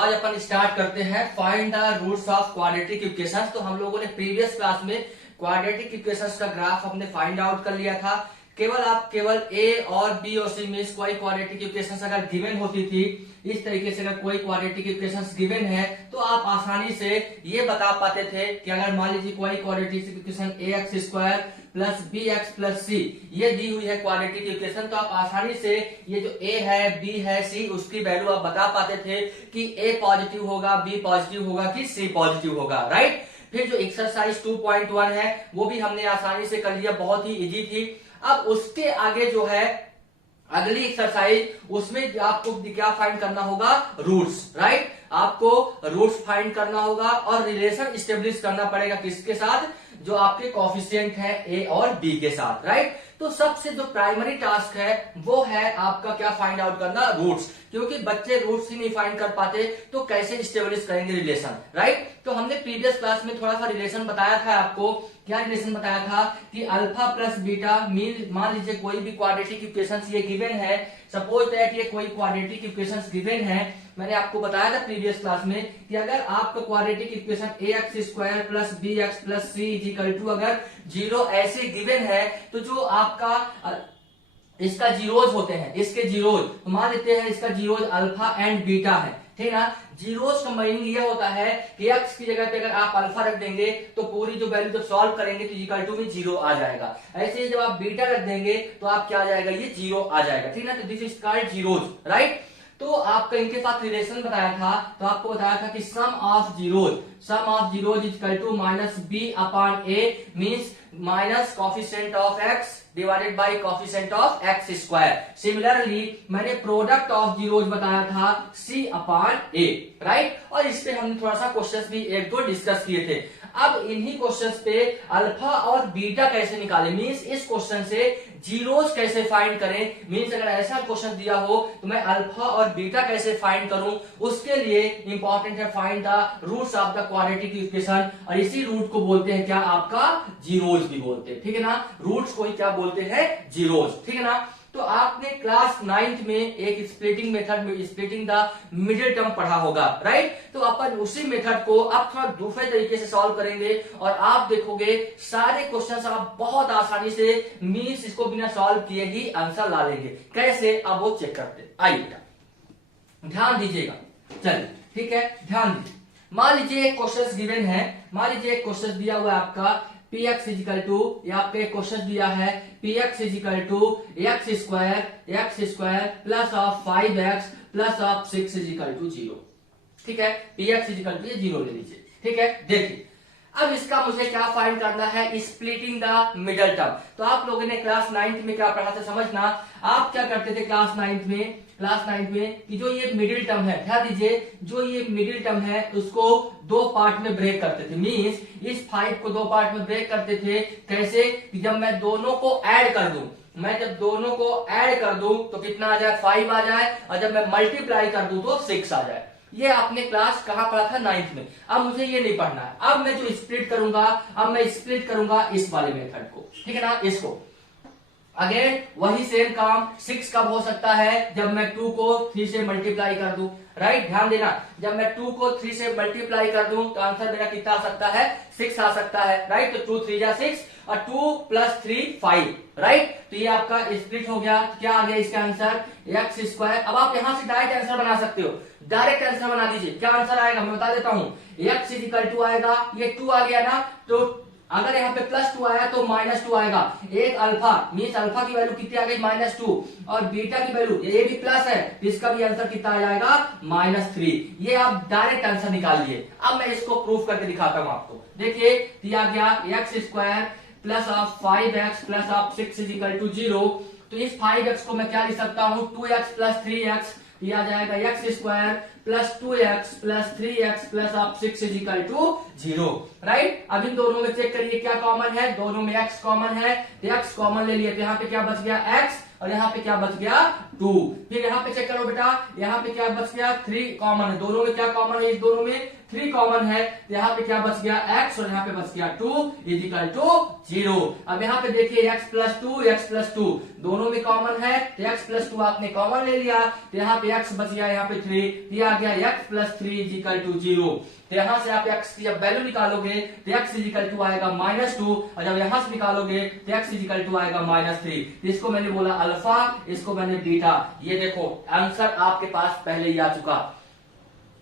आज अपन स्टार्ट करते हैं find the roots of quadratic equations. तो हम लोगों ने प्रीवियस क्लास में क्वाड्रेटिक इक्वेशंस का ग्राफ हमने फाइंड आउट कर लिया था। केवल ए और बी और सी में कोई क्वाड्रेटिक इक्वेशंस अगर गिवन होती थी, इस तरीके से अगर कोई क्वाड्रेटिक इक्वेशंस गिवन है तो आप आसानी से ये बता पाते थे कि अगर मान लीजिए कोई quadratic equation a x square plus b x plus c ये दी हुई है क्वाड्रेटिक इक्वेशन, तो आप आसानी से ये जो ए है, बी है, सी उसकी वैल्यू आप बता पाते थे कि ए पॉजिटिव होगा, बी पॉजिटिव होगा कि सी पॉजिटिव होगा, राइट। फिर जो एक्सरसाइज 2.1 है वो भी हमने आसानी से कर लिया, बहुत ही इजी थी। अब उसके आगे जो है अगली एक्सरसाइज, उसमें आपको क्या फाइंड करना होगा, रूट्स, राइट। आपको रूट्स फाइंड करना होगा और रिलेशन स्टेब्लिश करना पड़ेगा किसके साथ, जो आपके कोफिशिएंट है ए और बी के साथ, राइट। तो सबसे जो प्राइमरी टास्क है वो है आपका क्या फाइंड आउट करना, रूट्स, क्योंकि बच्चे रूट्स ही नहीं फाइंड कर पाते तो कैसे स्टेब्लिश करेंगे रिलेशन, राइट। तो हमने प्रीवियस क्लास में थोड़ा सा रिलेशन बताया था आपको। क्या रिलेशन बताया था कि अल्फा प्लस बीटा मान लीजिए कोई भी क्वाड्रेटिक इक्वेशंस ये गिवन है, सपोज दैट ये कोई क्वाड्रेटिक इक्वेशंस गिवन है। मैंने आपको बताया था प्रीवियस क्लास में कि अगर आपका quadratic equation a x square plus b x plus c is equal to अगर 0 ऐसे गिवन है तो जो आपका इसका जीरोज होते हैं, इसके जीरोज तो मान लेते हैं इसका जीरोज अल्फा एंड बीटा है, ठीक है ना। जीरोज का मीनिंग ये होता है कि एक्स की जगह पे अगर आप अल्फा रख देंगे तो पूरी जो वैल्यू जब सॉल्व करेंगे तो इक्वल टू में 0 आ जाएगा। ऐसे ही जब आप बीटा रख देंगे तो आप क्या आ जाएगा, ये 0 आ जाएगा, ठीक है ना। तो this is called zeros, right. तो आपका इनके साथ रिलेशन बताया था, तो आपको बताया था कि sum of zeros is equal to minus b upon a, means minus coefficient of x divided by coefficient of x square. Similarly मैंने प्रोडक्ट ऑफ जीरोज बताया था सी अपॉन ए, राइट। और इस पे हमने थोड़ा सा क्वेश्चंस भी एक दो डिस्कस किए थे। अब इन्हीं क्वेश्चंस पे अल्फा और बीटा कैसे निकाले, मींस इस क्वेश्चन से जीरोज कैसे फाइंड करें, मींस अगर ऐसा क्वेश्चन दिया हो तो मैं अल्फा और बीटा कैसे फाइंड करूं, उसके लिए इंपॉर्टेंट है find the roots of the quadratic equation. और इसी रूट को बोलते हैं क्या, आपका जीरोज भी बोलते हैं, ठीक है ना। रूट्स को ही क्या बोलते हैं, जीरोज, ठीक है ना। तो आपने क्लास 9th में एक स्प्लिटिंग मेथड में स्प्लिटिंग द मिडिल टर्म पढ़ा होगा, राइट। तो अपन उसी मेथड को अब थोड़ा दूसरे तरीके से सॉल्व करेंगे और आप देखोगे सारे क्वेश्चंस आप बहुत आसानी से मींस इसको बिना सॉल्व किए ही आंसर ला लेंगे। कैसे, अब वो चेक करते हैं। आइए बेटा ध्यान दीजिएगा, चलिए ठीक है, ध्यान दीजिए। मान लीजिए क्वेश्चन गिवन है, मान लीजिए क्वेश्चन दिया हुआ है आपका पी एक्स इजिकल टू, यहाँ पे क्वेश्चन दिया है p x is equal to x square plus of 5x plus of 6 is equal to 0, ठीक है। पी एक्स इजिकल टू 0 ले लीजिए, ठीक है। देखिए अब इसका मुझे क्या फाइंड करना है, स्प्लिटिंग द मिडल टर्म। तो आप लोगों ने क्लास 9th में क्या पढ़ा था समझना। आप क्या करते थे क्लास 9th में कि जो ये मिडिल टर्म है, ध्यान दीजिए, जो ये मिडिल टर्म है उसको दो पार्ट में ब्रेक करते थे, मींस इस 5 को दो पार्ट में ब्रेक करते थे। कैसे, कि जब मैं दोनों को ऐड कर दूं, मैं जब दोनों को ऐड कर दूं तो कितना आ जाए, 5 आ जाए, और जब मैं मल्टीप्लाई कर दूं तो 6 आ जाए। ये आपने क्लास कहां पढ़ा था, 9th में। अब मुझे ये नहीं पढ़ना है, अब मैं जो स्प्लिट करूंगा, अब मैं स्प्लिट करूंगा इस वाले मेथड को, ठीक है ना, इसको। अगेन वही सेम काम, 6 कब हो सकता है, जब मैं 2 को 3 से मल्टीप्लाई कर दूं, राइट। ध्यान देना, जब मैं 2 को 3 से मल्टीप्लाई कर दूं तो आंसर मेरा कितना आ सकता है, 6 आ सकता है, राइट। तो 2 3 जा 6 और 2 प्लस 3 5, राइट। तो ये आपका स्प्लिट हो गया। क्या आ गया इसका आंसर, एक्स स्क्वायर। अब आप यहां से डायरेक्ट आंसर बना सकते हो, डायरेक्ट आंसर बना दीजिए। क्या आंसर आएगा मैं बता देता हूं, एक्स इजिकल टू आएगा, ये 2 आ गया ना, तो अगर यहाँ पे +2 आया तो -2 आएगा। एक अल्फा मीन्स अल्फा की वैल्यू कितनी आ गई, -2, और बीटा की वैल्यू ये भी प्लस है, तो इसका भी आंसर कितना आ जाएगा, -3। ये आप डायरेक्ट आंसर निकालिए। अब मैं इसको प्रूफ करके दिखाता हूं आपको। देखिए दिया गया x square plus of 5x plus of 6 is equal to 0। तो इस 5x को मैं क्या लिख सकता हूं, 2x प्लस 3x, ये आ जाएगा x square plus 2x plus 3x plus of 6 is equal to 0, right. अब इन दोनों में चेक करिए क्या कॉमन है, दोनों में x कॉमन है, तो x कॉमन ले लिए, तो यहाँ पे क्या बच गया x और यहाँ पे क्या बच गया 2। फिर यहाँ पे चेक करो बेटा, यहाँ पे क्या बच गया, 3 कॉमन है, दोनों में क्या कॉमन है, इस दोनों में 3 कॉमन है, तो यहाँ पे क्या बच गया x और यहाँ पे बच गया 2 इजिकल टू 0। अब यहाँ पे देखिए x प्लस 2 दोनों में कॉमन है, तो x प्लस 2 आपने कॉमन ले लिया, तो यहाँ पे x बच गया, यहाँ पे 3, ये आ गया x प्लस 3 इजिकल टू 0। तो यहाँ से आप x की जब वैल्यू निकालोगे तो x इजिकल टू आएगा -2, और जब यहाँ से निकालोगे तो x इजिकल टू आएगा -3। इसको मैंने बोला अल्फा, इसको मैंने बीटा। ये देखो आंसर आपके पास पहले ही आ चुका।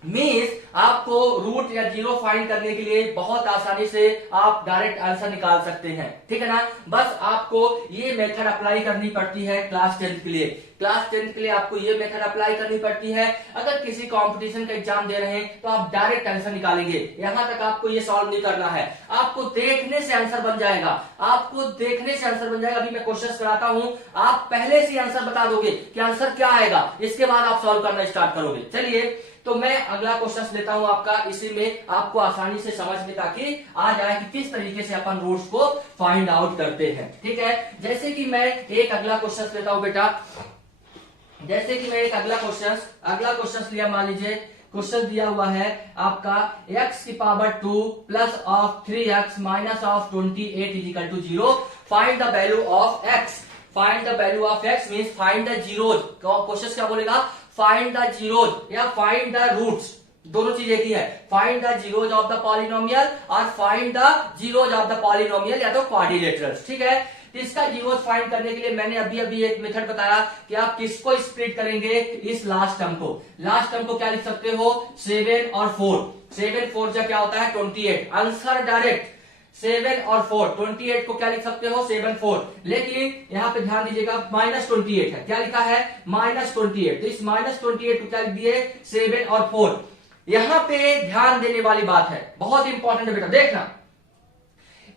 मीन्स आपको रूट या जीरो फाइंड करने के लिए बहुत आसानी से आप डायरेक्ट आंसर निकाल सकते हैं, ठीक है ना। बस आपको ये मेथड अप्लाई करनी पड़ती है क्लास 10 के लिए। क्लास 10 के लिए आपको ये मेथड अप्लाई करनी पड़ती है। अगर किसी कंपटीशन का एग्जाम दे रहे हैं तो आप डायरेक्ट आंसर निकालेंगे, यहां तक आपको ये सॉल्व नहीं करना है, आपको देखने से आंसर बन जाएगा, आपको देखने से आंसर बन जाएगा। अभी मैं क्वेश्चन कराता हूं, आप पहले से आंसर बता दोगे कि आंसर क्या आएगा, इसके बाद आप सॉल्व करना स्टार्ट करोगे। चलिए तो मैं अगला क्वेश्चन लेता हूं आपका, इसी में आपको आसानी से समझ में ताकि आ जाए कि किस तरीके से अपन रूट्स को फाइंड आउट करते हैं, ठीक है। जैसे कि मैं एक अगला क्वेश्चन लेता हूं बेटा, जैसे कि मैं एक अगला क्वेश्चन लिया, मान लीजिए क्वेश्चन दिया हुआ है आपका x की power 2 plus of 3x minus of 28 equal to 0, find the value of x। Find the value of x means find the zeros. Question क्या बोलेगा, फाइंड द जीरोज या फाइंड द रूट्स, दोनों चीज एक ही है। Find the zeros of the polynomial और find the zeros of the polynomial या तो क्वाड्रिलेटरल्स, ठीक है। तो इसका जीरोज फाइंड करने के लिए मैंने अभी एक मेथड बताया कि आप किसको स्प्लिट करेंगे, इस लास्ट टर्म को। लास्ट टर्म को क्या लिख सकते हो, 7 और 4। 7 4 जा क्या होता है 28, आंसर डायरेक्ट 7 और 4। 28 को क्या लिख सकते हो 7 4, लेकिन यहाँ पे ध्यान दीजिएगा -28 है, क्या लिखा है -28, तो इस -28 को क्या लिख दिए 7 और 4। यहाँ पे ध्यान देने वाली बात है, बहुत इंपॉर्टेंट है बेटा, देखना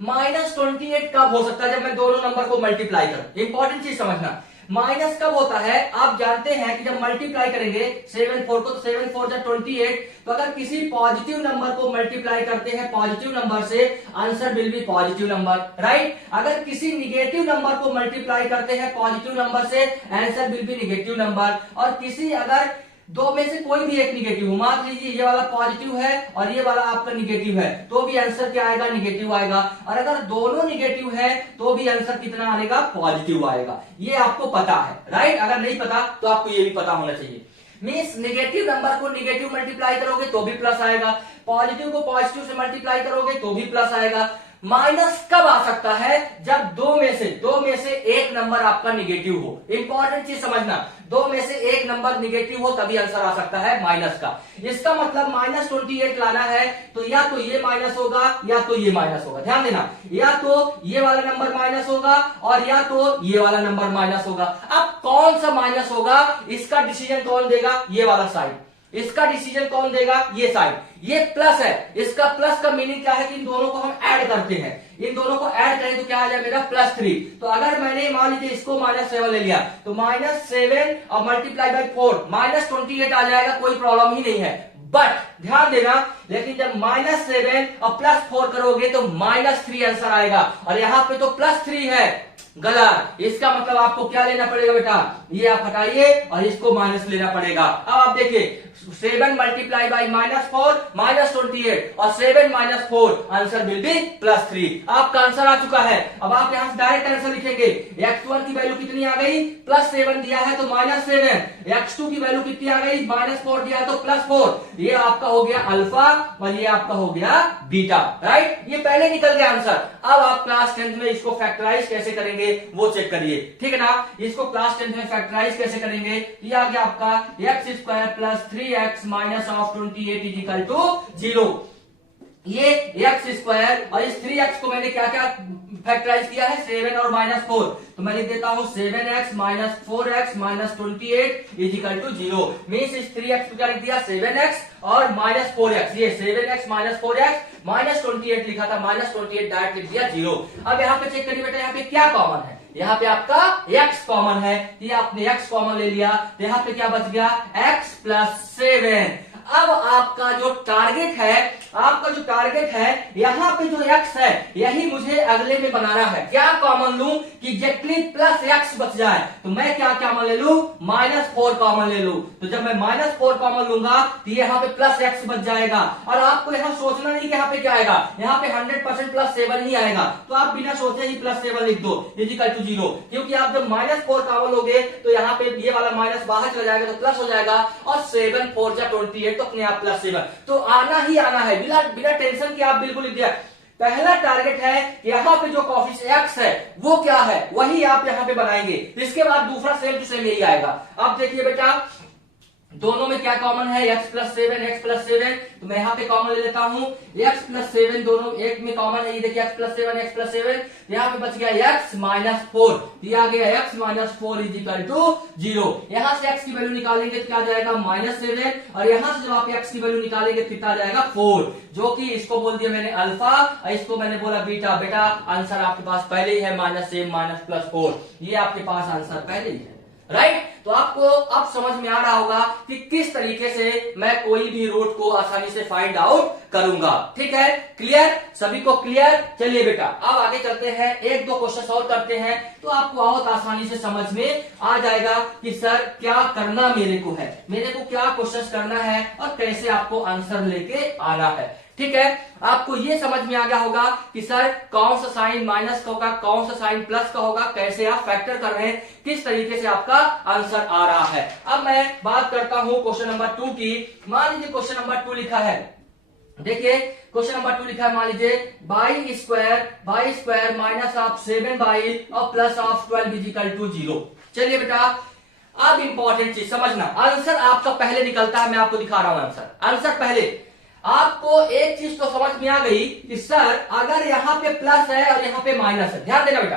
-28 कब हो सकता है, जब मैं दोनों नंबर को मल्टीप्लाई करूं। इंपॉर्टेंट चीज समझना, माइनस कब होता है, आप जानते हैं कि जब मल्टीप्लाई करेंगे 7 4 को, तो 7 4 जा 28, तो अगर किसी पॉजिटिव नंबर को मल्टीप्लाई करते हैं पॉजिटिव नंबर से, answer will be positive number, right. अगर किसी निगेटिव नंबर को मल्टीप्लाई करते हैं पॉजिटिव नंबर से, answer will be negative number. और किसी अगर दो में से कोई भी एक निगेटिव हो, मान लीजिए ये वाला पॉजिटिव है और ये वाला आपका निगेटिव है, तो भी आंसर क्या आएगा, निगेटिव आएगा। और अगर दोनों निगेटिव है तो भी आंसर कितना आएगा, पॉजिटिव आएगा। ये आपको पता है, राइट। अगर नहीं पता तो आपको ये भी पता होना चाहिए। मींस निगेटिव नंबर को निगेटिव मल्टीप्लाई करोगे तो भी प्लस आएगा, पॉजिटिव को पॉजिटिव से मल्टीप्लाई करोगे तो भी प्लस आएगा। माइनस कब आ सकता है, जब दो में से एक नंबर आपका निगेटिव हो। इंपॉर्टेंट चीज समझना, दो में से एक नंबर निगेटिव हो तभी आंसर आ सकता है माइनस का। इसका मतलब -28 लाना है तो या तो ये माइनस होगा या तो ये माइनस होगा। ध्यान देना, या तो ये वाला नंबर माइनस होगा और या तो ये वाला नंबर माइनस होगा। अब कौन सा माइनस होगा, इसका डिसीजन कौन देगा, ये वाला साइड। इसका डिसीजन कौन देगा, ये साइड। ये प्लस है, इसका प्लस का मीनिंग क्या है कि इन दोनों को हम ऐड करते हैं, इन दोनों को ऐड करें तो क्या आ जाएगा +3। तो अगर मैंने मान लीजिए इसको -7 ले लिया तो -7 और मल्टीप्लाई बाई 4 -28 आ जाएगा, कोई प्रॉब्लम ही नहीं है। बट ध्यान देना, लेकिन जब -7 और +4 करोगे तो -3 आंसर आएगा, और यहां पे तो +3 है, गलत। इसका मतलब आपको क्या लेना पड़ेगा बेटा, ये आप हटाइए और इसको माइनस लेना पड़ेगा। अब आप देखिए 7 मल्टीप्लाई बाई -4 -28 और 7 - 4, आंसर विल बी +3। आपका आंसर आ चुका है। अब आप यहां से डायरेक्ट आंसर लिखेंगे, x1 की वैल्यू कितनी आ गई, +7 दिया है तो -7, x2 की वैल्यू कितनी आ गई, -4 दिया है तो +4। ये आपका हो गया अल्फा और ये आपका हो गया बीटा, राइट। ये पहले निकल गया आंसर। अब आप क्लास 10 में इसको फैक्टराइज कैसे करेंगे वो चेक करिए, ठीक है ना। इसको क्लास 10 में फैक्टराइज कैसे करेंगे, ये आ गया आपका x² + 3x minus of 28 equal to 0। ये x² और इस 3x को मैंने क्या क्या फैक्टराइज किया है, 7 और -4, तो मैं लिख देता हूं 7x - 4x - 28 equal to 0। Means इस 3x को क्या लिख दिया 7x और -4x, ये 7x - 4x -28 लिखा था, -28 डायरेक्ट लिख दिया 0। अब यहाँ पे चेक करिए बेटा, यहाँ पे क्या कॉमन है, यहाँ पे आपका x कॉमन है, ये आपने x कॉमन ले लिया, तो यहाँ पे क्या बच गया x + 7। अब आपका जो टारगेट है आपका जो टारगेट है यहाँ पे जो x है यही मुझे अगले में बनाना है। क्या कॉमन लूं कि एग्जैक्टली प्लस x बच जाए, तो मैं क्या कॉमन ले लूं, -4 कॉमन ले लूं। तो जब मैं -4 कॉमन लूंगा तो यहाँ पे प्लस x बच जाएगा। और आपको यहाँ सोचना नहीं कि यहाँ पे क्या आएगा, यहाँ पे 100% +7 ही आएगा, तो आप बिना सोचे ही +7 लिख दो इक्वल टू 0, क्योंकि आप जब -4 कॉमन लोगे तो यहाँ पे ये वाला माइनस बाहर चला जाएगा तो प्लस हो जाएगा, और 7 4 जा 28 तो अपने आप +7, तो आना ही आना है बिना बिना टेंशन के आप बिल्कुल लिख दिया। पहला टारगेट है यहाँ पे जो कोएफिशिएंट x है वो क्या है वही आप यहाँ पे बनाएंगे। इसके बाद दूसरा सेम टू सेम यही आएगा। अब देखिए बेटा दोनों में क्या कॉमन है, x + 7 तो मैं यहाँ पे कॉमन ले लेता हूँ x + 7, दोनों एक में कॉमन है, ये देखिए x + 7 यहाँ पे बच गया x -4, ये आ गया x -4 = 0। यहाँ से x की वैल्यू निकालेंगे तो क्या आ जाएगा -7, और यहाँ से जब आप x की वैल्यू निकालेंगे तो कितना आ जाएगा 4, जो कि इसको बोल दिया मैंने अल्फा और इसको मैंने बोला बीटा। बेटा आंसर आपके पास पहले ही है -7 +4, ये आपके पास आंसर पहले ही है, राइट। तो आपको अब समझ में आ रहा होगा कि किस तरीके से मैं कोई भी रूट को आसानी से फाइंड आउट करूंगा। ठीक है, क्लियर, सभी को क्लियर। चलिए बेटा अब आगे चलते हैं, एक दो क्वेश्चन और करते हैं तो आपको बहुत आसानी से समझ में आ जाएगा कि सर क्या करना मेरे को है, मेरे को क्या क्वेश्चन करना है और कैसे आपको आंसर लेके आना है। ठीक है, आपको ये समझ में आ गया होगा कि सर कौन सा साइन माइनस का होगा, कौन सा साइन प्लस का होगा, कैसे आप फैक्टर कर रहे हैं, किस तरीके से आपका आंसर आ रहा है। अब मैं बात करता हूं क्वेश्चन नंबर 2 की। मान लीजिए क्वेश्चन नंबर 2 लिखा है, देखिए क्वेश्चन नंबर 2 लिखा है, मान लीजिए y square minus of 7y और प्लस ऑफ 12 = 0। चलिए बेटा अब इंपॉर्टेंट चीज समझना, आंसर आपका पहले निकलता है, मैं आपको दिखा रहा हूं आंसर पहले। आपको एक चीज तो समझ में आ गई कि सर अगर यहाँ पे प्लस है और यहाँ पे माइनस है, ध्यान देना बेटा,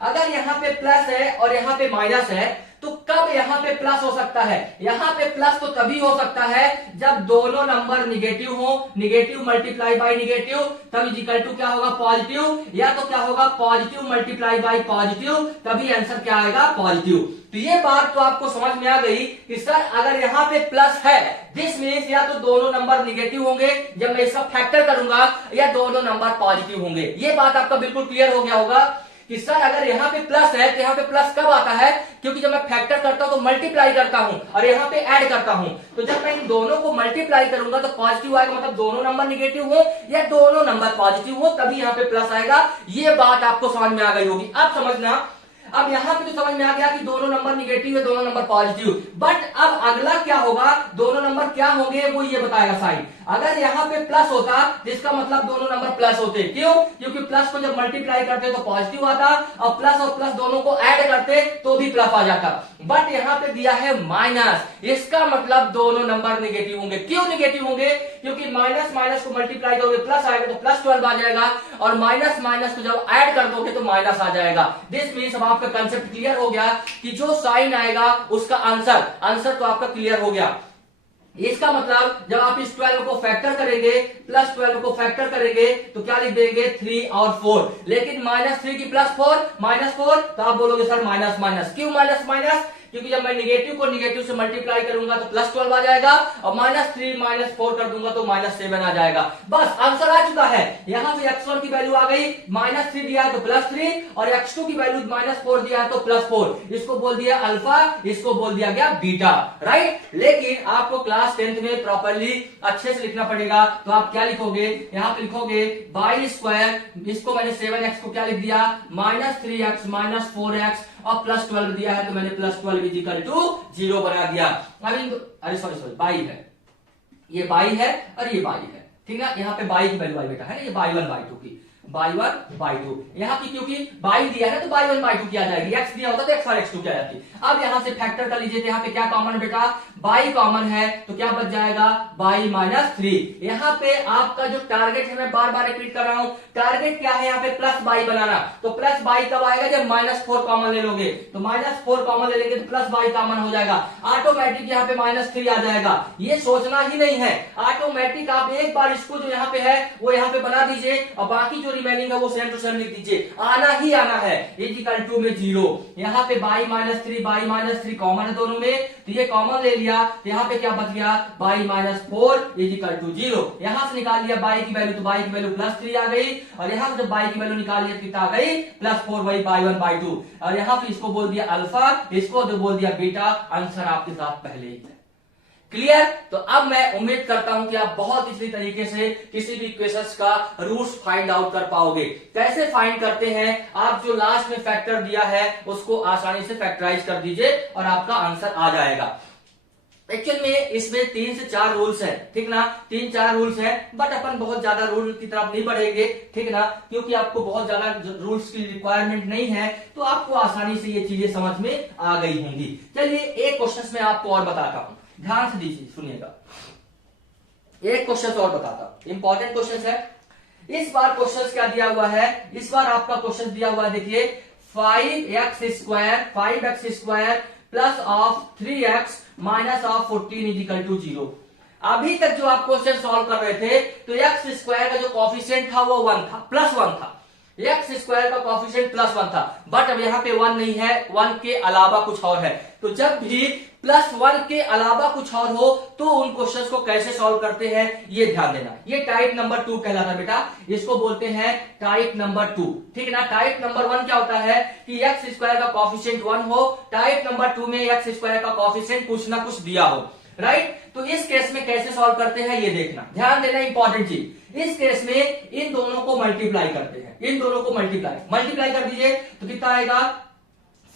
अगर यहाँ पे प्लस है और यहाँ पे माइनस है तो कब यहाँ पे प्लस हो सकता है, यहाँ पे प्लस तो तभी हो सकता है जब दोनों नंबर निगेटिव हो, निगेटिव मल्टीप्लाई बाय निगेटिव तब इक्वल टू क्या होगा पॉजिटिव, या तो क्या होगा पॉजिटिव मल्टीप्लाई बाय पॉजिटिव तभी आंसर क्या आएगा पॉजिटिव। तो ये बात तो आपको समझ में आ गई कि सर अगर यहाँ पे प्लस है दिस मीन्स या तो दोनों नंबर निगेटिव होंगे जब मैं इसका फैक्टर करूंगा, या दोनों नंबर पॉजिटिव होंगे। ये बात आपका बिल्कुल क्लियर हो गया होगा कि सर अगर यहाँ पे प्लस है तो यहाँ पे प्लस कब आता है, क्योंकि जब मैं फैक्टर करता हूं तो मल्टीप्लाई करता हूं और यहाँ पे ऐड करता हूं, तो जब मैं इन दोनों को मल्टीप्लाई करूंगा तो पॉजिटिव आएगा, मतलब दोनों नंबर निगेटिव हो या दोनों नंबर पॉजिटिव हो तभी यहाँ पे प्लस आएगा। ये बात आपको समझ में आ गई होगी। अब समझना, अब यहाँ पे तो समझ में आ गया कि दोनों नंबर निगेटिव है दोनों नंबर पॉजिटिव, बट अब अगला क्या होगा, दोनों नंबर क्या होंगे वो ये बताएगा साइन। अगर यहाँ पे प्लस होता जिसका मतलब दोनों नंबर प्लस होते, क्यों, क्योंकि प्लस को जब मल्टीप्लाई करते तो पॉजिटिव आता और प्लस दोनों को ऐड करते तो भी प्लस आ जाता, बट यहाँ पे दिया है माइनस, इसका मतलब दोनों नंबर निगेटिव होंगे। क्यों निगेटिव होंगे, क्योंकि माइनस को मल्टीप्लाई करोगे प्लस आएगा तो +12 आ जाएगा, और माइनस को जब ऐड कर दोगे तो माइनस आ जाएगा। दिस मीन्स अब आपका कंसेप्ट क्लियर हो गया कि जो साइन आएगा उसका आंसर तो आपका क्लियर हो गया। इसका मतलब जब आप इस 12 को फैक्टर करेंगे, +12 को फैक्टर करेंगे तो क्या लिख देंगे 3 और 4, लेकिन -3 की +4 तो आप बोलोगे सर माइनस, क्यों माइनस, क्योंकि जब मैं निगेटिव को निगेटिव से मल्टीप्लाई करूंगा तो +12 आ जाएगा, और -3 -4 कर दूंगा तो -7 आ जाएगा। बस आंसर आ चुका है। यहां से x1 की वैल्यू आ गई, -3 दिया है तो +3, और x2 की वैल्यू -4 दिया है तो +4। इसको बोल दिया अल्फा, इसको बोल दिया गया बीटा, राइट। लेकिन आपको क्लास 10th में प्रॉपरली अच्छे से लिखना पड़ेगा, तो आप क्या लिखोगे, यहाँ पे लिखोगे y², इसको मैंने 7x को क्या लिख दिया -3x -4x और +12 दिया है तो मैंने +12 = 0 बना दिया। अरे सॉरी बाई है, ये बाई है और ये बाई है, ठीक है। यहाँ पे बाई की वैल्यू आई बेटा है ना, ये y1 y2 की, y1 y2 यहाँ की, क्योंकि बाई दिया है ना तो y1 y2 किया जाएगी, x दिया होता तो x और x2 किया जाती। अब यहाँ से फैक्टर कर लीजिए, यहाँ पे क्या कॉमन है बेटा, y कॉमन है तो क्या बच जाएगा y -3। यहाँ पे आपका जो टारगेट है, मैं बार बार रिपीट कर रहा हूं, टारगेट क्या है यहाँ पे +y बनाना, तो +y कब आएगा जब -4 कॉमन ले लोगे, तो -4 कॉमन ले लेंगे तो +y कॉमन हो जाएगा, ऑटोमेटिक यहाँ पे -3 आ जाएगा। ये सोचना ही नहीं है, ऑटोमेटिक आप एक बार इसको जो यहाँ पे है वो यहाँ पे बना दीजिए और बाकी जो रिमेनिंग है वो सेम टू सेम लिख दीजिए, आना ही आना है, इज इक्वल टू में 0। यहाँ पे बाई माइनस थ्री कॉमन है दोनों में, तो ये कॉमन ले लिया, तो यहाँ पे क्या बच गया, by minus 4 is equal to 0। यहाँ से निकाल लिया बाई की वैल्यू, तो बाई की वैल्यू +3 आ गई, और यहाँ से जब बाई की वैल्यू निकाल लिया कितना आ गई, +4 बाई 1/2। और यहाँ पे इसको बोल दिया अल्फा, इसको तो बोल दिया बीटा, आंसर आपके साथ पहले ही है। क्लियर? तो अब मैं उम्मीद करता हूं कि आप बहुत इसी तरीके से किसी भी इक्वेशंस का रूट्स फाइंड आउट कर पाओगे। कैसे फाइंड करते हैं, आप जो लास्ट में फैक्टर दिया है उसको आसानी से फैक्टराइज कर दीजिए और आपका आंसर आ जाएगा। एक्चुअल में इसमें 3 से 4 रूल्स है, ठीक ना, 3-4 रूल्स है, बट अपन बहुत ज्यादा रूल की तरफ नहीं बढ़ेंगे, ठीक ना, क्योंकि आपको बहुत ज्यादा रूल्स की रिक्वायरमेंट नहीं है, तो आपको आसानी से ये चीजें समझ में आ गई होंगी। चलिए एक क्वेश्चन में आपको और बताता हूं, ध्यान से दीजिए, सुनिएगा। एक क्वेश्चन और बताता हूं, इंपॉर्टेंट क्वेश्चन है। इस बार क्वेश्चन क्या दिया हुआ है, इस बार आपका क्वेश्चन दिया हुआ है, देखिए 5x² plus of 3x minus of 14 is equal to 0। अभी तक जो आप क्वेश्चन सॉल्व कर रहे थे तो x² का जो कॉफिशिएंट था वो 1 था, +1 था, x² का कॉफिशिएंट +1 था, बट अब यहाँ पे 1 नहीं है, 1 के अलावा कुछ और है। तो जब भी +1 के अलावा कुछ और हो तो उन क्वेश्चंस को कैसे सॉल्व करते हैं ये ध्यान देना। ये टाइप नंबर 2 कहलाता है बेटा, इसको बोलते हैं टाइप नंबर 2, ठीक है ना। टाइप नंबर 1 क्या होता है कि x² का कॉफिशिएंट 1 हो, टाइप नंबर 2 में x² का कॉफिशिएंट कुछ ना कुछ दिया हो, राइट। तो इस केस में कैसे सॉल्व करते हैं ये देखना, ध्यान देना, इंपॉर्टेंट चीज। इस केस में इन दोनों को मल्टीप्लाई करते हैं, इन दोनों को मल्टीप्लाई कर दीजिए, तो कितना आएगा,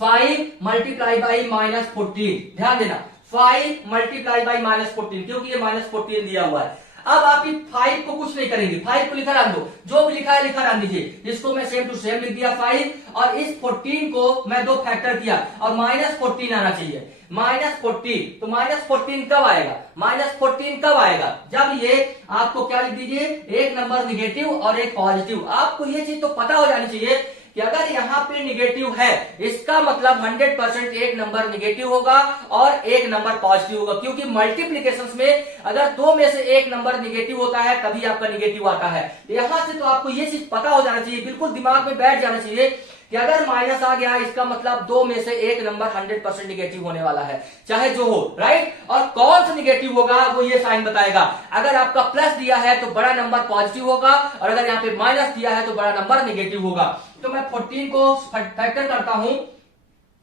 5 मल्टीप्लाई बाई -14। ध्यान देना, 5 मल्टीप्लाई बाई -14, क्योंकि ये -14 दिया हुआ है। अब आप 5 को कुछ नहीं करेंगे, 5 को लिखा रहने दो, जो भी लिखा है लिखा रहने दीजिए। इसको मैं सेम टू सेम लिख दिया 5, और इस 14 को मैं 2 फैक्टर किया, और -14 आना चाहिए, -14। तो -14 कब आएगा, -14 कब आएगा, जब ये आपको क्या लिख दीजिए, एक नंबर निगेटिव और एक पॉजिटिव। आपको ये चीज तो पता हो जानी चाहिए कि अगर यहाँ पे निगेटिव है इसका मतलब 100% एक नंबर निगेटिव होगा और एक नंबर पॉजिटिव होगा, क्योंकि मल्टीप्लीकेशंस में अगर 2 में से एक नंबर निगेटिव होता है तभी आपका निगेटिव आता है। यहां से तो आपको ये चीज पता हो जाना चाहिए, बिल्कुल दिमाग में बैठ जाना चाहिए कि अगर माइनस आ गया इसका मतलब 2 में से एक नंबर 100% निगेटिव होने वाला है, चाहे जो हो, राइट। और कौन सा निगेटिव होगा वो ये साइन बताएगा। अगर आपका प्लस दिया है तो बड़ा नंबर पॉजिटिव होगा, और अगर यहाँ पे माइनस दिया है तो बड़ा नंबर निगेटिव होगा। तो मैं 14 को फैक्टर करता हूं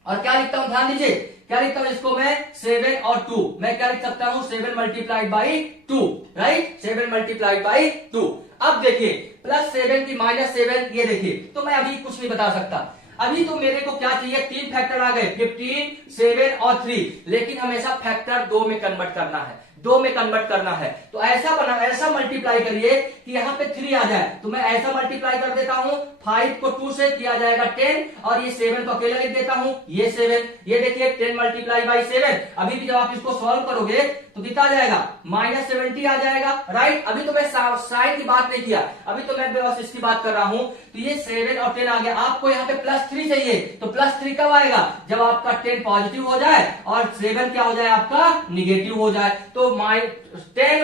और क्या लिखता हूं, ध्यान दीजिए, क्या लिखता हूं, इसको मैं 7 और 2, मैं क्या लिख सकता हूं, 7 multiplied by 2, right, 7 multiplied by 2। अब देखिए +7 की -7, ये देखिए, तो मैं अभी कुछ नहीं बता सकता। अभी तो मेरे को क्या चाहिए, 3 फैक्टर आ गए, 15, 7 और 3, लेकिन हमेशा फैक्टर 2 में कन्वर्ट करना है, 2 में कन्वर्ट करना है। तो ऐसा मल्टीप्लाई करिए कि यहाँ पे 3 आ जाए, तो मैं ऐसा मल्टीप्लाई कर देता हूं, 5 को 2 से किया जाएगा 10, और ये 7 को अकेला लिख देता हूं, ये 7, ये देखिए 10 मल्टीप्लाई बाई 7। अभी भी जब आप इसको सॉल्व करोगे तो कितना आ जाएगा, -70 आ जाएगा, राइट। अभी तो मैं साइन की बात नहीं किया, अभी तो मैं बस इसकी बात कर रहा हूं। तो ये 7 और 10 आ गया, आपको यहाँ पे +3 चाहिए, तो +3 कब आएगा, जब आपका 10 पॉजिटिव हो जाए और 7 क्या हो जाए, आपका निगेटिव हो जाए। तो 10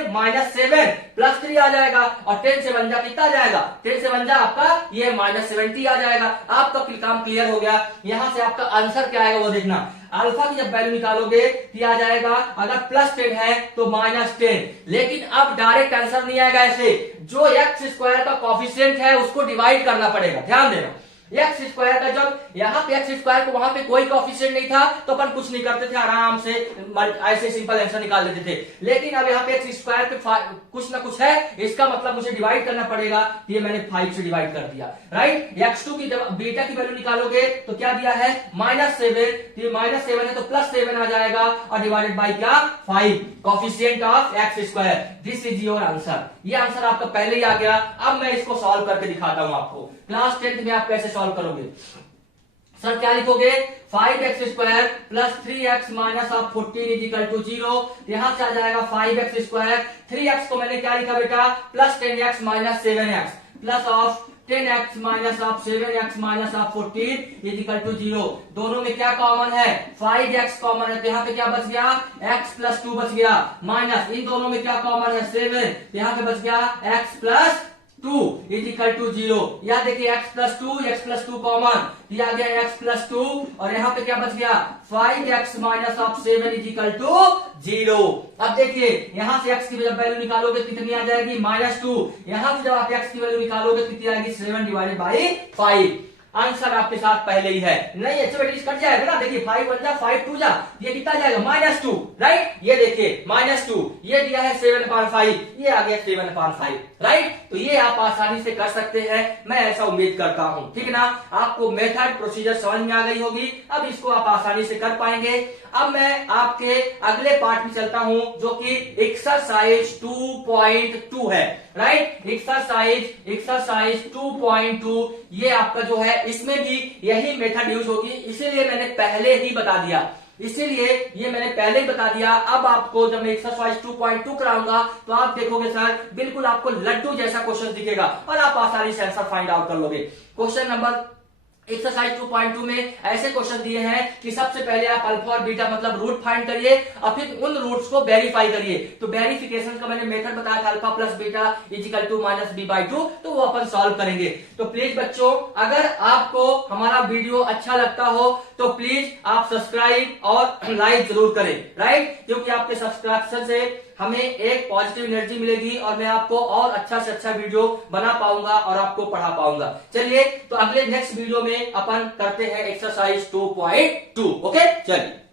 -7 +3 आ जाएगा, और 10 से 1 जा कितना आ जाएगा, 10 से 1 जा आपका ये -70 आ जाएगा। आपका काम क्लियर हो गया। यहां से आपका आंसर क्या आएगा वो देखना, अल्फा की जब वैल्यू निकालोगे तो आ जाएगा, अगर +10 है तो -10। लेकिन अब डायरेक्ट आंसर नहीं आएगा, ऐसे जो x² का कॉफिशिएंट है उसको डिवाइड करना पड़ेगा। ध्यान देना, x² का जब यहाँ पे x² को वहां पे कोई कॉफिशिएंट नहीं था तो अपन कुछ नहीं करते थे, आराम से ऐसे सिंपल आंसर निकाल देते थे। लेकिन अब यहाँ पे x² पे कुछ ना कुछ है, इसका मतलब मुझे डिवाइड करना पड़ेगा, तो ये मैंने 5 से डिवाइड कर दिया, राइट। x2 की जब बीटा की वैल्यू निकालोगे तो क्या दिया है, -7, तो ये -7 है तो +7 आ जाएगा, और डिवाइडेड बाई क्या, 5, coefficient of x²। This is your answer. ये आंसर आपका पहले ही आ गया। अब मैं इसको सॉल्व करके दिखाता हूं आपको, क्लास 10th में आप कैसे सॉल्व करोगे। सर क्या लिखोगे, 5x² plus 3x minus of 14 is equal to 0। यहां से आ जाएगा 5x², 3x को मैंने क्या लिखा बेटा, plus 10x minus 7x plus of 10x minus of 7x minus of 14 is equal to 0। दोनों में क्या कॉमन है, 5x कॉमन है, तो यहाँ पे क्या बच गया, x +2 बच गया, माइनस इन दोनों में क्या कॉमन है, 7, यहाँ पे बच गया x +2। 2 is equal to 0। यहाँ देखिए x+2 कॉमन, ये आ गया x+2 और यहाँ पे क्या बच गया 5x minus of 7 is equal to 0। अब देखिए यहां से x की जब वैल्यू निकालोगे कितनी आ जाएगी -2। यहां से जब आप x की वैल्यू निकालोगे कितनी आएगी 7 डिवाइडेड बाई 5। आंसर आपके साथ पहले ही है, नहीं अच्छे बेटे कट जाएगा ना। देखिए 5 1 जा 5 2 जा, ये कितना जाएगा -2, राइट। ये देखिए -2, ये दिया है 7/5, ये आ गया 7/5, राइट। तो ये आप आसानी से कर सकते हैं, मैं ऐसा उम्मीद करता हूं, ठीक है ना। आपको मेथड प्रोसीजर समझ में आ गई होगी, अब इसको आप आसानी से कर पाएंगे। अब मैं आपके अगले पार्ट में चलता हूं जो कि एक्सरसाइज 2.2 है, राइट। एक्सरसाइज 2.2 ये आपका जो है इसमें भी यही मेथड यूज होगी, इसीलिए मैंने पहले ही बता दिया, अब आपको जब मैं एक्सरसाइज 2.2 कराऊंगा तो आप देखोगे सर बिल्कुल आपको लड्डू जैसा क्वेश्चन दिखेगा और आप आसानी से आंसर फाइंड आउट कर लोगे। क्वेश्चन नंबर एक्सरसाइज 2.2 में ऐसे क्वेश्चन दिए हैं कि सबसे पहले आप अल्फा और बीटा मतलब रूट फाइंड करिए और फिर उन रूट्स को वेरीफाई करिए। तो वेरिफिकेशन का मैंने मेथड बताया था, alpha plus beta is equal to -b/2, तो वो अपन सॉल्व करेंगे। तो प्लीज बच्चों अगर आपको हमारा वीडियो अच्छा लगता हो तो प्लीज आप सब्सक्राइब और लाइक जरूर करें, राइट, क्योंकि आपके सब्सक्रिप्शन से हमें एक पॉजिटिव एनर्जी मिलेगी और मैं आपको और अच्छा से अच्छा वीडियो बना पाऊंगा और आपको पढ़ा पाऊंगा। चलिए तो अगले नेक्स्ट वीडियो में अपन करते हैं एक्सरसाइज 2.2। ओके चलिए।